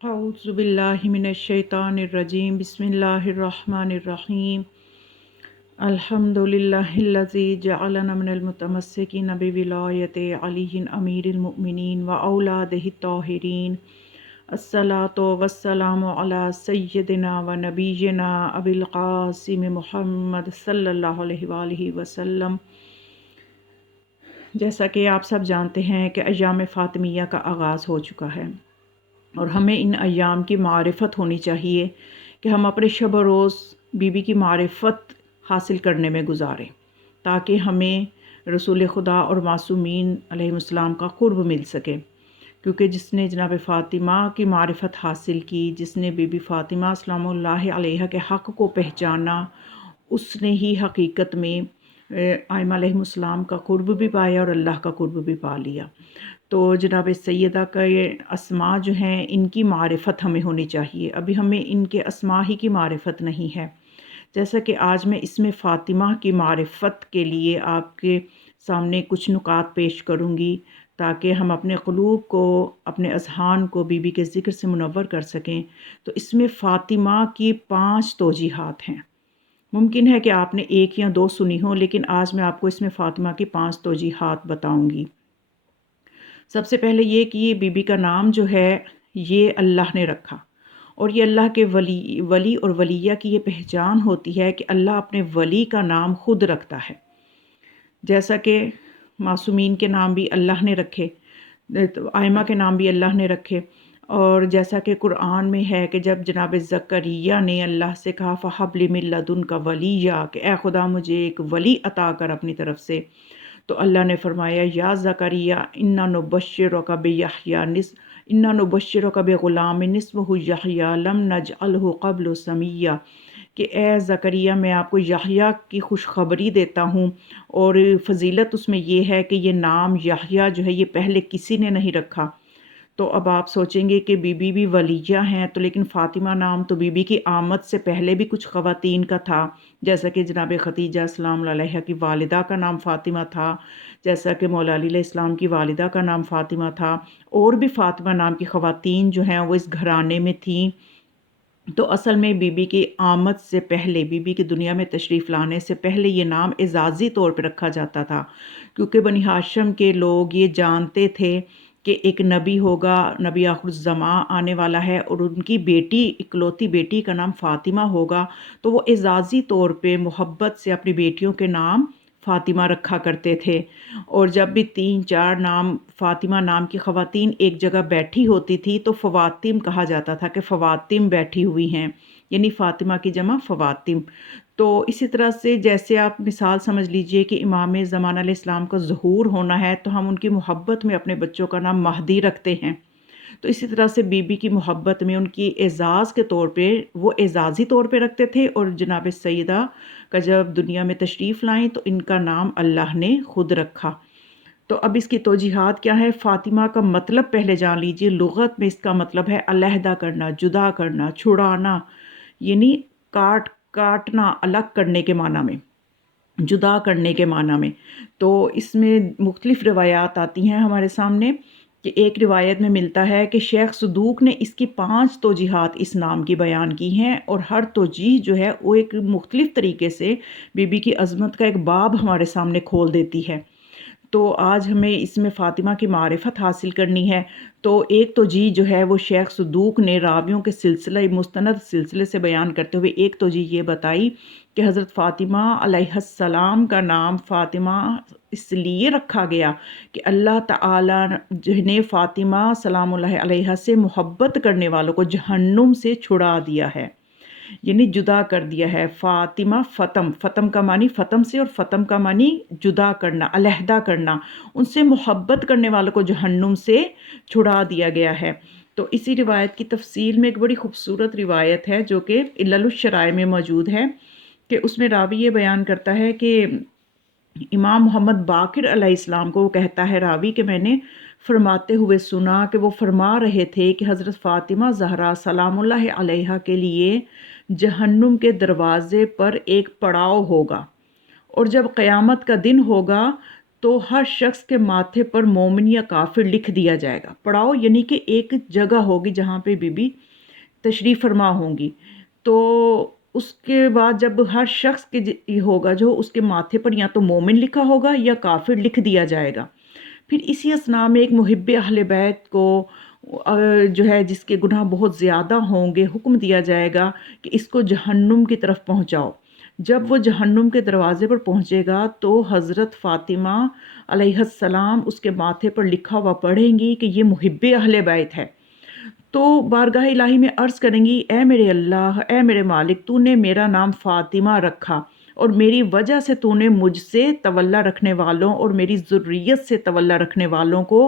أعوذ بالله من الشيطان الرجيم بسم الله الرحمن الرحيم الحمد لله الذي جعلنا من المتمسكين بولاية علي أمير المؤمنين وأولاده الطاهرين الصلاة والسلام على سيدنا ونبينا أبي القاسم محمد صلی اللہ علیہ وآلہ وسلم۔ جیسا کہ آپ سب جانتے ہیں کہ ایام فاطمیہ کا آغاز ہو چکا ہے اور ہمیں ان ایام کی معرفت ہونی چاہیے کہ ہم اپنے شب و روز بی بی کی معرفت حاصل کرنے میں گزاریں تاکہ ہمیں رسول خدا اور معصومین علیہ السلام کا قرب مل سکے، کیونکہ جس نے جناب فاطمہ کی معرفت حاصل کی، جس نے بی بی فاطمہ سلام اللہ علیہا کے حق کو پہچانا، اس نے ہی حقیقت میں آئمہ علیہ السلام کا قرب بھی پایا اور اللہ کا قرب بھی پا لیا۔ تو جناب سیدہ کا یہ اسماء جو ہیں ان کی معرفت ہمیں ہونی چاہیے۔ ابھی ہمیں ان کے اسماء ہی کی معرفت نہیں ہے، جیسا کہ آج میں اسم فاطمہ کی معرفت کے لیے آپ کے سامنے کچھ نکات پیش کروں گی تاکہ ہم اپنے قلوب کو، اپنے اذہان کو بی بی کے ذکر سے منور کر سکیں۔ تو اسم فاطمہ کی 5 توجیحات ہیں۔ ممکن ہے کہ آپ نے 1 یا 2 سنی ہوں، لیکن آج میں آپ کو اسم فاطمہ کی 5 توجیحات بتاؤں گی۔ سب سے پہلے یہ کہ یہ بی بی کا نام جو ہے یہ اللہ نے رکھا، اور یہ اللہ کے ولی اور ولیہ کی یہ پہچان ہوتی ہے کہ اللہ اپنے ولی کا نام خود رکھتا ہے، جیسا کہ معصومین کے نام بھی اللہ نے رکھے، آئمہ کے نام بھی اللہ نے رکھے، اور جیسا کہ قرآن میں ہے کہ جب جناب زکریا نے اللہ سے کہا فَحَبْ لِي مِن لَّدُنْكَ وَلِيًّا کہ اے خدا مجھے ایک ولی عطا کر اپنی طرف سے، تو اللہ نے فرمایا یا زکریا اِنَّا نُبَشِّرُكَ بِيَحْيَىٰ اِنَّا نُبَشِّرُكَ بِغُلَامٍ اسْمُهُ يَحْيَىٰ لَمْ نَجْعَلْهُ قَبْلُ سَمِيًّا کہ اے زکریا میں آپ کو یحییٰ کی خوشخبری دیتا ہوں، اور فضیلت اس میں یہ ہے کہ یہ نام یحییٰ جو ہے یہ پہلے کسی نے نہیں رکھا۔ تو اب آپ سوچیں گے کہ بی بی بھی ولیہ ہیں، تو لیکن فاطمہ نام تو بی بی کی آمد سے پہلے بھی کچھ خواتین کا تھا، جیسا کہ جناب خدیجہ سلام علیہا کی والدہ کا نام فاطمہ تھا، جیسا کہ مولا علی علیہ السلام کی والدہ کا نام فاطمہ تھا، اور بھی فاطمہ نام کی خواتین جو ہیں وہ اس گھرانے میں تھیں۔ تو اصل میں بی بی کی آمد سے پہلے، بی بی کی دنیا میں تشریف لانے سے پہلے یہ نام اعزازی طور پہ رکھا جاتا تھا، کیونکہ بنی ہاشم کے لوگ یہ جانتے تھے کہ ایک نبی ہوگا، نبی آخر الزماں آنے والا ہے، اور ان کی بیٹی، اکلوتی بیٹی کا نام فاطمہ ہوگا، تو وہ اعزازی طور پہ محبت سے اپنی بیٹیوں کے نام فاطمہ رکھا کرتے تھے۔ اور جب بھی 3-4 نام فاطمہ نام کی خواتین ایک جگہ بیٹھی ہوتی تھی تو فواتم کہا جاتا تھا کہ فواتم بیٹھی ہوئی ہیں، یعنی فاطمہ کی جمع فواتم۔ تو اسی طرح سے جیسے آپ مثال سمجھ لیجئے کہ امام زمان علیہ السلام کا ظہور ہونا ہے تو ہم ان کی محبت میں اپنے بچوں کا نام مہدی رکھتے ہیں، تو اسی طرح سے بی بی کی محبت میں ان کی اعزاز کے طور پہ وہ اعزازی طور پہ رکھتے تھے، اور جناب سیدہ کا جب دنیا میں تشریف لائیں تو ان کا نام اللہ نے خود رکھا۔ تو اب اس کی توجیحات کیا ہے؟ فاطمہ کا مطلب پہلے جان لیجئے۔ لغت میں اس کا مطلب ہے علیحدہ کرنا، جدا کرنا، چھڑانا، یعنی کاٹنا، الگ کرنے کے معنی میں، جدا کرنے کے معنی میں۔ تو اس میں مختلف روایات آتی ہیں ہمارے سامنے، کہ ایک روایت میں ملتا ہے کہ شیخ صدوق نے اس کی 5 توجیحات اس نام کی بیان کی ہیں، اور ہر توجیح جو ہے وہ ایک مختلف طریقے سے بی بی کی عظمت کا ایک باب ہمارے سامنے کھول دیتی ہے۔ تو آج ہمیں اس میں فاطمہ کی معرفت حاصل کرنی ہے۔ تو ایک توجیح جو ہے وہ شیخ صدوق نے راویوں کے سلسلہ مستند سلسلے سے بیان کرتے ہوئے ایک توجیح یہ بتائی کہ حضرت فاطمہ علیہ السلام کا نام فاطمہ اس لیے رکھا گیا کہ اللہ تعالیٰ نے فاطمہ سلام اللہ علیہ سے محبت کرنے والوں کو جہنم سے چھڑا دیا ہے، یعنی جدا کر دیا ہے۔ فاطمہ فتم، فتم کا معنی فتم سے، اور فتم کا معنی جدا کرنا، علیحدہ کرنا، ان سے محبت کرنے والوں کو جہنم سے چھڑا دیا گیا ہے۔ تو اسی روایت کی تفصیل میں ایک بڑی خوبصورت روایت ہے جو کہ علل الشرائع میں موجود ہے، کہ اس میں راوی یہ بیان کرتا ہے کہ امام محمد باقر علیہ السلام کو وہ کہتا ہے راوی کہ میں نے فرماتے ہوئے سنا کہ وہ فرما رہے تھے کہ حضرت فاطمہ زہرا سلام اللہ علیہا کے لیے جہنم کے دروازے پر ایک پڑاؤ ہوگا، اور جب قیامت کا دن ہوگا تو ہر شخص کے ماتھے پر مومن یا کافر لکھ دیا جائے گا۔ پڑاؤ یعنی کہ ایک جگہ ہوگی جہاں پہ بی بی تشریف فرما ہوں گی، تو اس کے بعد جب ہر شخص کے ہوگا جو اس کے ماتھے پر یا تو مومن لکھا ہوگا یا کافر لکھ دیا جائے گا۔ پھر اسی اثناء میں ایک محب اہل بیت کو جو ہے جس کے گناہ بہت زیادہ ہوں گے، حکم دیا جائے گا کہ اس کو جہنم کی طرف پہنچاؤ۔ جب وہ جہنم کے دروازے پر پہنچے گا تو حضرت فاطمہ علیہ السلام اس کے ماتھے پر لکھا ہوا پڑھیں گی کہ یہ محب اہل بیت ہے، تو بارگاہ الہی میں عرض کریں گی، اے میرے اللہ، اے میرے مالک، تو نے میرا نام فاطمہ رکھا اور میری وجہ سے تو نے مجھ سے تولا رکھنے والوں اور میری ذریت سے تولا رکھنے والوں کو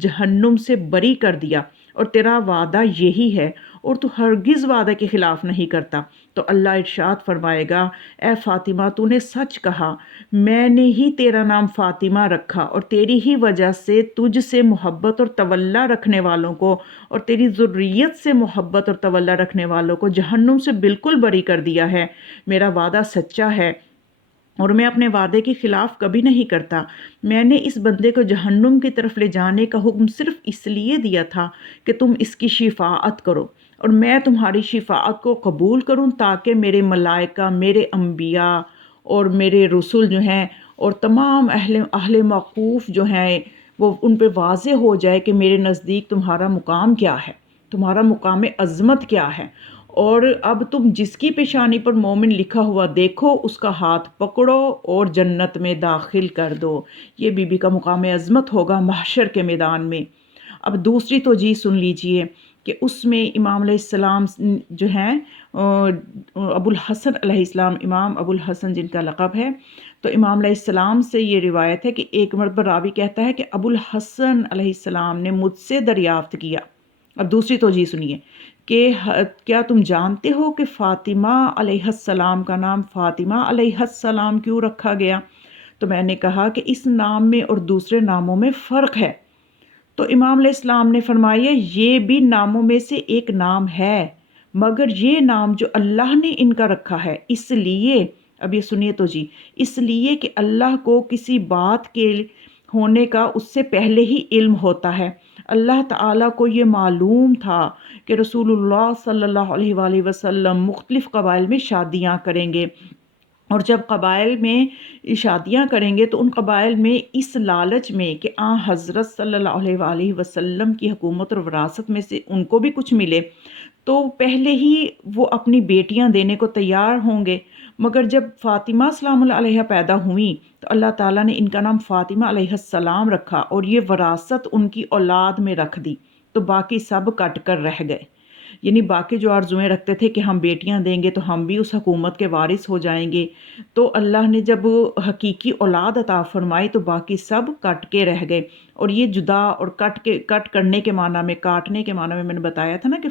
جہنم سے بری کر دیا، اور تیرا وعدہ یہی ہے اور تو ہرگز وعدے کے خلاف نہیں کرتا۔ تو اللہ ارشاد فرمائے گا، اے فاطمہ، تو نے سچ کہا، میں نے ہی تیرا نام فاطمہ رکھا اور تیری ہی وجہ سے تجھ سے محبت اور تولا رکھنے والوں کو اور تیری ذریت سے محبت اور تولا رکھنے والوں کو جہنم سے بالکل بری کر دیا ہے۔ میرا وعدہ سچا ہے اور میں اپنے وعدے کے خلاف کبھی نہیں کرتا۔ میں نے اس بندے کو جہنم کی طرف لے جانے کا حکم صرف اس لیے دیا تھا کہ تم اس کی شفاعت کرو اور میں تمہاری شفاعت کو قبول کروں، تاکہ میرے ملائکہ، میرے انبیاء اور میرے رسول جو ہیں اور تمام اہل موقوف جو ہیں وہ ان پہ واضح ہو جائے کہ میرے نزدیک تمہارا مقام کیا ہے، تمہارا مقام عظمت کیا ہے۔ اور اب تم جس کی پیشانی پر مومن لکھا ہوا دیکھو اس کا ہاتھ پکڑو اور جنت میں داخل کر دو۔ یہ بی بی کا مقام عظمت ہوگا محشر کے میدان میں۔ اب دوسری توجیہ سن لیجئے کہ اس میں امام علیہ السلام جو ہیں ابو الحسن علیہ السلام، امام ابو الحسن جن کا لقب ہے، تو امام علیہ السلام سے یہ روایت ہے کہ ایک مرتبہ راوی کہتا ہے کہ ابو الحسن علیہ السلام نے مجھ سے دریافت کیا۔ اب دوسری توجیہ سنیے کہ کیا تم جانتے ہو کہ فاطمہ علیہ السلام کا نام فاطمہ علیہ السلام کیوں رکھا گیا؟ تو میں نے کہا کہ اس نام میں اور دوسرے ناموں میں فرق ہے۔ تو امام علیہ السلام نے فرمایا، یہ بھی ناموں میں سے ایک نام ہے، مگر یہ نام جو اللہ نے ان کا رکھا ہے اس لیے، اب یہ سنیے تو جی، اس لیے کہ اللہ کو کسی بات کے ہونے کا اس سے پہلے ہی علم ہوتا ہے۔ اللہ تعالیٰ کو یہ معلوم تھا کہ رسول اللہ صلی اللہ علیہ وآلہ وسلم مختلف قبائل میں شادیاں کریں گے، اور جب قبائل میں شادیاں کریں گے تو ان قبائل میں اس لالچ میں کہ حضرت صلی اللہ علیہ وآلہ وسلم کی حکومت اور وراثت میں سے ان کو بھی کچھ ملے، تو پہلے ہی وہ اپنی بیٹیاں دینے کو تیار ہوں گے۔ مگر جب فاطمہ سلام اللہ علیہ پیدا ہوئیں تو اللہ تعالیٰ نے ان کا نام فاطمہ علیہ السلام رکھا اور یہ وراثت ان کی اولاد میں رکھ دی، تو باقی سب کٹ کر رہ گئے۔ یعنی باقی جو آرزویں رکھتے تھے کہ ہم بیٹیاں دیں گے تو ہم بھی اس حکومت کے وارث ہو جائیں گے، تو اللہ نے جب حقیقی اولاد عطا فرمائی تو باقی سب کٹ کے رہ گئے۔ اور یہ جدا اور کٹ کرنے کے معنی میں، کاٹنے کے معنی میں نے بتایا تھا نا کہ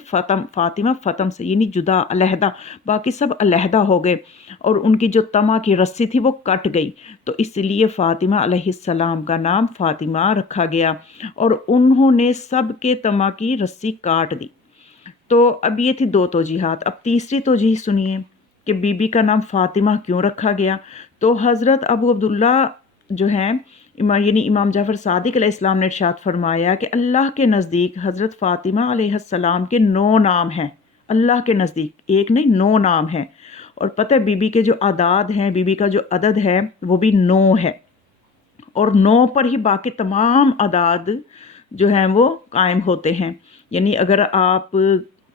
فاطمہ فتم سے یعنی جدا، علیحدہ، باقی سب علیحدہ ہو گئے اور ان کی جو طمع کی رسی تھی وہ کٹ گئی، تو اس لیے فاطمہ علیہ السلام کا نام فاطمہ رکھا گیا اور انہوں نے سب کے طمع کی رسی کاٹ دی۔ تو اب یہ تھی دو توجیحات۔ اب تیسری توجیح سنیے کہ بی بی کا نام فاطمہ کیوں رکھا گیا۔ تو حضرت ابو عبداللہ جو ہیں یعنی امام جعفر صادق علیہ السلام نے ارشاد فرمایا کہ اللہ کے نزدیک حضرت فاطمہ علیہ السلام کے 9 نام ہیں۔ اللہ کے نزدیک ایک نہیں 9 نام ہیں، اور پتہ ہے بی بی کے جو اعداد ہیں، بی بی کا جو عدد ہے وہ بھی 9 ہے، اور 9 پر ہی باقی تمام اعداد جو ہیں وہ قائم ہوتے ہیں۔ یعنی اگر آپ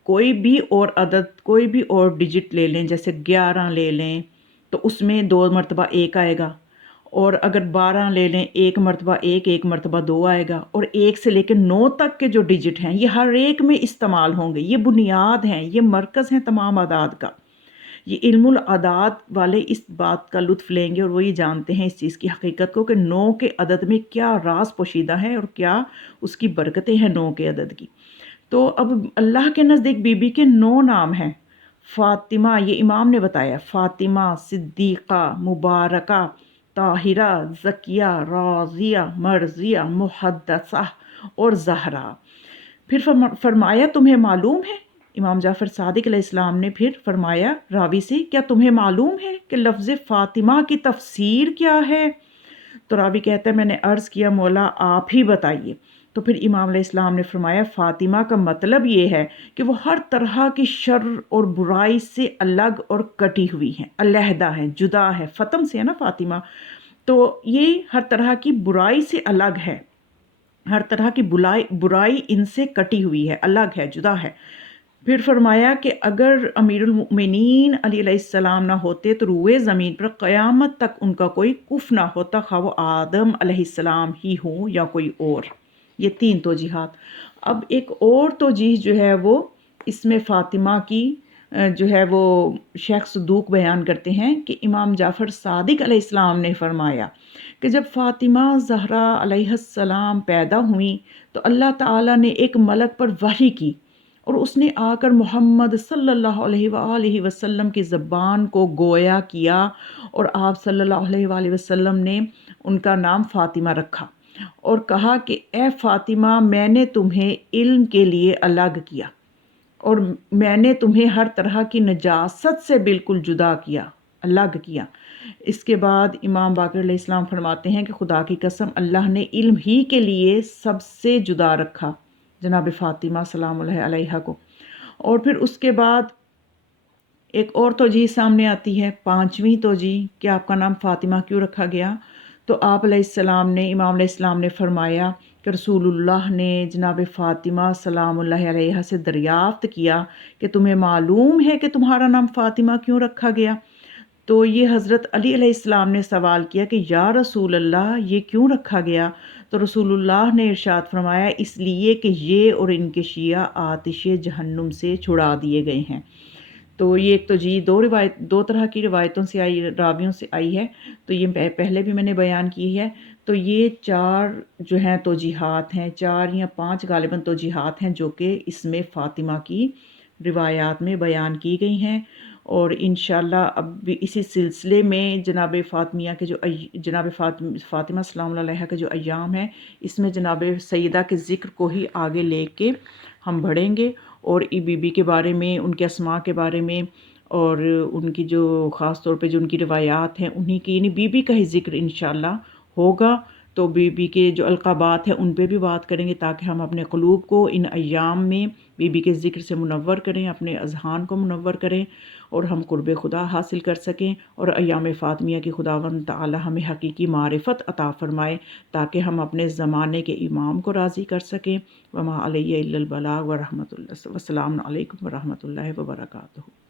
کوئی بھی اور عدد، کوئی بھی اور ڈیجٹ لے لیں، جیسے 11 لے لیں تو اس میں 2 مرتبہ 1 آئے گا، اور اگر 12 لے لیں 1 مرتبہ 1، 1 مرتبہ 2 آئے گا، اور 1 سے لے کے 9 تک کے جو ڈیجٹ ہیں یہ ہر ایک میں استعمال ہوں گے۔ یہ بنیاد ہیں، یہ مرکز ہیں تمام اعداد کا۔ یہ علم الاعداد والے اس بات کا لطف لیں گے اور وہ یہ جانتے ہیں اس چیز کی حقیقت کو کہ 9 کے عدد میں کیا راز پوشیدہ ہے اور کیا اس کی برکتیں ہیں 9 کے عدد کی۔ تو اب اللہ کے نزدیک بی بی کے 9 نام ہیں۔ فاطمہ، یہ امام نے بتایا، فاطمہ، صدیقہ، مبارکہ، طاہرہ، زکیہ، راضیہ، مرضیہ، محدثہ اور زہرا۔ پھر فرمایا تمہیں معلوم ہے، امام جعفر صادق علیہ السلام نے پھر فرمایا راوی سے، کیا تمہیں معلوم ہے کہ لفظ فاطمہ کی تفسیر کیا ہے؟ تو راوی کہتا ہے میں نے عرض کیا مولا آپ ہی بتائیے. تو پھر امام علیہ السلام نے فرمایا فاطمہ کا مطلب یہ ہے کہ وہ ہر طرح کی شر اور برائی سے الگ اور کٹی ہوئی ہیں، علیحدہ ہیں، جدا ہے. فتم سے ہے نا فاطمہ، تو یہ ہر طرح کی برائی سے الگ ہے، ہر طرح کی برائی ان سے کٹی ہوئی ہے، الگ ہے، جدا ہے. پھر فرمایا کہ اگر امیر المؤمنین علی علیہ السلام نہ ہوتے تو روئے زمین پر قیامت تک ان کا کوئی کف نہ ہوتا، خواہ وہ آدم علیہ السلام ہی ہوں یا کوئی اور. یہ 3 توجیحات. اب ایک اور توجیح جو ہے وہ اس میں فاطمہ کی جو ہے وہ شیخ صدوق بیان کرتے ہیں کہ امام جعفر صادق علیہ السلام نے فرمایا کہ جب فاطمہ زہرا علیہ السلام پیدا ہوئیں تو اللہ تعالیٰ نے ایک ملک پر وحی کی اور اس نے آ کر محمد صلی اللہ علیہ وآلہ وسلم کی زبان کو گویا کیا اور آپ صلی اللہ علیہ وآلہ وسلم نے ان کا نام فاطمہ رکھا اور کہا کہ اے فاطمہ میں نے تمہیں علم کے لیے الگ کیا اور میں نے تمہیں ہر طرح کی نجاست سے بالکل جدا کیا، الگ کیا. اس کے بعد امام باقر علیہ السلام فرماتے ہیں کہ خدا کی قسم اللہ نے علم ہی کے لیے سب سے جدا رکھا جناب فاطمہ سلام اللہ علیہا کو. اور پھر اس کے بعد ایک اور توجیہ سامنے آتی ہے، 5ویں توجیہ کہ آپ کا نام فاطمہ کیوں رکھا گیا. تو آپ علیہ السلام نے، امام علیہ السلام نے فرمایا کہ رسول اللہ نے جناب فاطمہ سلام اللہ علیہا سے دریافت کیا کہ تمہیں معلوم ہے کہ تمہارا نام فاطمہ کیوں رکھا گیا؟ تو یہ حضرت علی علیہ السلام نے سوال کیا کہ یا رسول اللہ یہ کیوں رکھا گیا؟ تو رسول اللہ نے ارشاد فرمایا اس لیے کہ یہ اور ان کے شیعہ آتش جہنم سے چھڑا دیے گئے ہیں. تو یہ ایک توجیہ دو طرح کی روایتوں سے آئی، راویوں سے آئی ہے. تو یہ پہلے بھی میں نے بیان کی ہے. تو یہ 4 جو ہیں توجیحات ہیں، 4 یا 5 غالباً توجیحات ہیں جو کہ اس میں فاطمہ کی روایات میں بیان کی گئی ہیں. اور انشاءاللہ اب بھی اسی سلسلے میں جناب فاطمیہ کے جو جناب فاطمہ سلام اللہ علیہا کے جو ایام ہیں اس میں جناب سیدہ کے ذکر کو ہی آگے لے کے ہم بڑھیں گے اور بی بی کے بارے میں، ان کے اسماء کے بارے میں اور ان کی جو خاص طور پہ جو ان کی روایات ہیں انہی کی، یعنی بی بی کا ہی ذکر انشاءاللہ ہوگا. تو بی بی کے جو القابات ہیں ان پہ بھی بات کریں گے تاکہ ہم اپنے قلوب کو ان ایام میں بی بی کے ذکر سے منور کریں، اپنے اذہان کو منور کریں اور ہم قرب خدا حاصل کر سکیں اور ایام فاطمیہ کی خداوند تعالی ہمیں حقیقی معرفت عطا فرمائے تاکہ ہم اپنے زمانے کے امام کو راضی کر سکیں. وما علیہ الا البلاغ ورحمۃ اللہ، والسلام علیکم ورحمۃ اللہ وبرکاتہ.